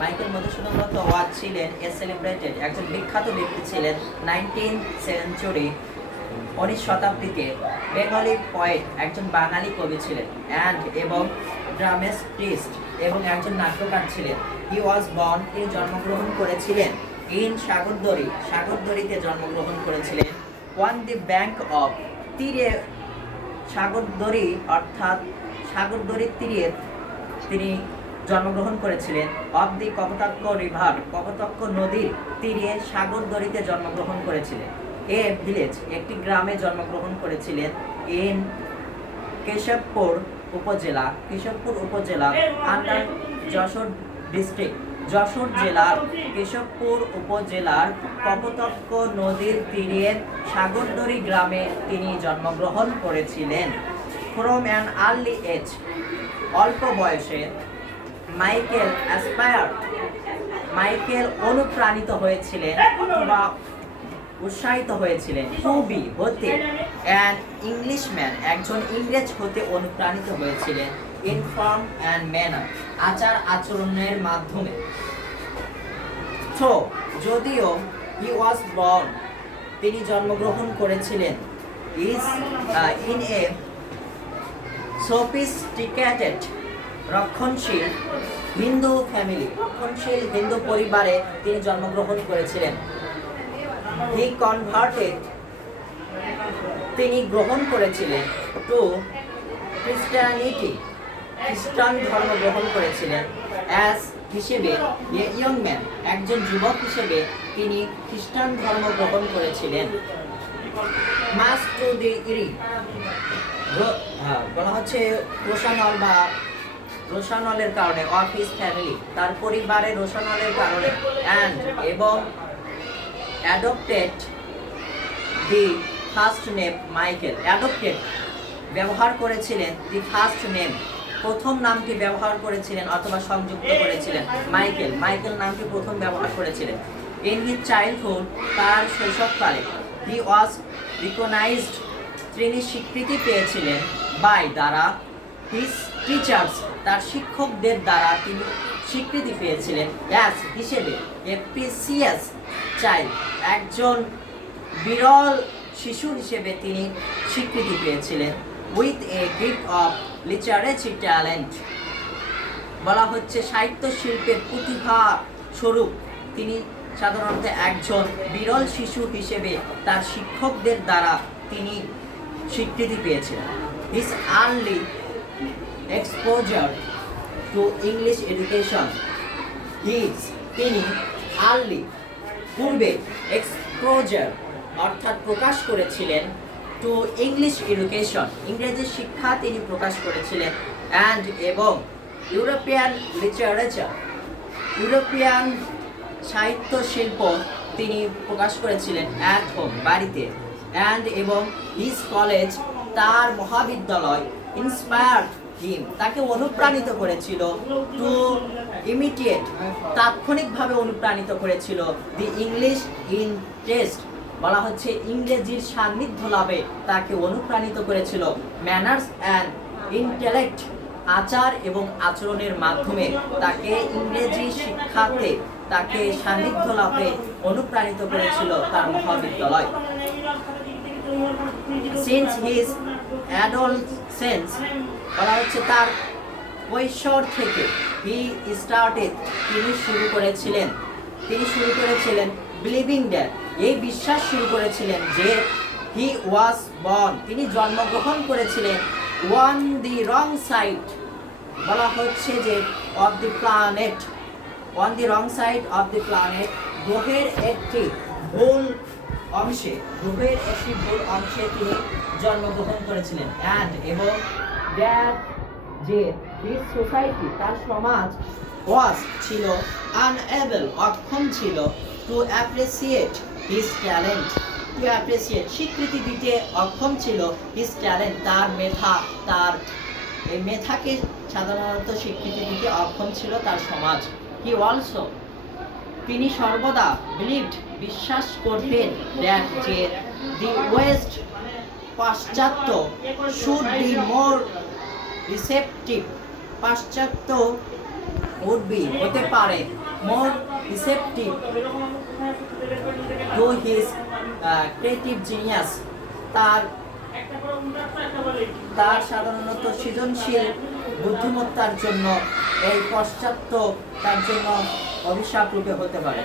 Michael Madhusudan Dutta ওয়াজ ছিলেন celebrated একজন বিখ্যাত ব্যক্তি ছিলেন 19th সেঞ্চুরি 19 শতাব্দীতে বেঙ্গলি পয়েট একজন বাঙালি কবি ছিলেন এবং ড্রামাটিস্ট এবং একজন নাট্যকার ছিলেন। হি ওয়াজ বর্ন তিনি জন্মগ্রহণ করেছিলেন ইন সাগরদড়িতে জন্মগ্রহণ করেছিলেন। অন দি ব্যাংক অফ তীরে সাগরদড়ি অর্থাৎ সাগরদড়ির তীরে তিনি জন্মগ্রহণ করেছিলেন। Of the Kapotaksha river Kapotaksha নদীর তীরে সাগরদড়িতে জন্মগ্রহণ করেছিলেন। এ ভিলেজ একটি গ্রামে জন্মগ্রহণ করেছিলেন ইন কেশবপুর উপজেলা আন্ডার যশোর ডিস্ট্রিক্ট যশোর জেলার কেশবপুর উপজেলার কপোতাক্ষ নদীর তীরের সাগরদড়ি গ্রামে তিনি জন্মগ্রহণ করেছিলেন। ফ্রম অ্যান আর্লি এজ অল্প বয়সে মাইকেল অনুপ্রাণিত হয়েছিলেন বা উৎসাহিত হয়েছিলেন টু বি হতে অ্যান ইংলিশম্যান একজন ইংরেজ হতে অনুপ্রাণিত হয়েছিলেন ইন ফর্ম অ্যান্ড ম্যানার আচার আচরণের মাধ্যমে। তো যদিও হি ওয়াজ বর্ন তিনি জন্মগ্রহণ করেছিলেন ইন এ সফিস্টিকেটেড রক্ষণশীল হিন্দু পরিবারে তিনি জন্মগ্রহণ করেছিলেন। হি কনভার্টেড তিনি গ্রহণ করেছিলেন টু ক্রিশ্চিয়ানিটি খ্রিস্টান ধর্ম গ্রহণ করেছিলেন। হিসেবে ইয়ং ম্যান একজন যুবক হিসেবে তিনি খ্রিস্টান ধর্ম গ্রহণ করেছিলেন। মাস টু দি ইরি বলা হচ্ছে রোশানলের কারণে অফ হিজ ফ্যামিলি তার পরিবারের রোশানলের কারণে এবং adopted the first name Michael ব্যবহার করেছিলেন দি ফার্স্ট নেম প্রথম নামটি ব্যবহার করেছিলেন অথবা সংযুক্ত করেছিলেন মাইকেল নামটি প্রথম ব্যবহার করেছিলেন। ইন হিজ চাইল্ডহুড তার শৈশবকালে হি ওয়াজ রিকগনাইজড তিনি স্বীকৃতি পেয়েছিলেন বাই দ্বারা হিজ টিচার্স তার শিক্ষকদের দ্বারা তিনি স্বীকৃতি পেয়েছিলেন অ্যাজ হিসেবে এ প্রিসিয়াস চাইল্ড একজন বিরল শিশু হিসেবে তিনি স্বীকৃতি পেয়েছিলেন। With a gift of literature talent বলা হচ্ছে সাহিত্য শিল্পের প্রতিভা স্বরূপ তিনি সাধারণত একজন বিরল শিশু হিসেবে তার শিক্ষকদের দ্বারা তিনি স্বীকৃতি পেয়েছিলেন। His early exposure to English education তিনি পূর্বে এক্সপোজার অর্থাৎ প্রকাশ করেছিলেন টু ইংলিশ এডুকেশন ইংরেজি শিক্ষা তিনি প্রকাশ করেছিলেন এবং ইউরোপিয়ান সাহিত্য শিল্প তিনি প্রকাশ করেছিলেন অ্যাট হোম বাড়িতে এবং হিজ কলেজ তার মহাবিদ্যালয় ইন্সপায়ার্ড হিম তাকে অনুপ্রাণিত করেছিল টু ইমিডিয়েট তাৎক্ষণিকভাবে অনুপ্রাণিত করেছিল দি ইংলিশ ইন টেস্ট বলা হচ্ছে ইংরেজির সান্নিধ্য লাভে তাকে অনুপ্রাণিত করেছিল। ম্যানার্স অ্যান্ড ইন্টেলেক্ট আচার এবং আচরণের মাধ্যমে তাকে ইংরেজি শিক্ষাতে তাকে সান্নিধ্য লাভে অনুপ্রাণিত করেছিল তার মহাবিদ্যালয়। সিন্স হিজ অ্যাডোলসেন্স বলা হচ্ছে তার কৈশোর থেকে তিনি শুরু করেছিলেন বিলিভিং দ্যাট এই বিশ্বাস শুরু করেছিলেন যে হি ওয়াজ বর্ন তিনি জন্মগ্রহণ করেছিলেন অন দি রং সাইড বলা হচ্ছে যে অফ দি প্ল্যানেট গ্রহের একটি ভুল অংশে তিনি জন্মগ্রহণ করেছিলেন এবং যে দিস সোসাইটি তার সমাজ ছিল আনএবল অক্ষম ছিল টু অ্যাপ্রিসিয়েট হিজ ট্যালেন্ট স্বীকৃতি দিতে অক্ষম ছিল হিজ ট্যালেন্ট তার মেধা তার এই মেধাকে সাধারণত স্বীকৃতি দিতে অক্ষম ছিল তার সমাজ। হি অলসো তিনি সর্বদা বিশ্বাস করতেন দ্যাট যে দি ওয়েস্ট পাশ্চাত্য শুড বি মোর রিসেপটিভ পাশ্চাত্য would be হতে পারে more receptive to his creative genius, তার সাধারণত সৃজনশীল বুদ্ধিমত্তার জন্য এই পশ্চাত্য তার জন্য অভিশাপ রূপে হতে পারে।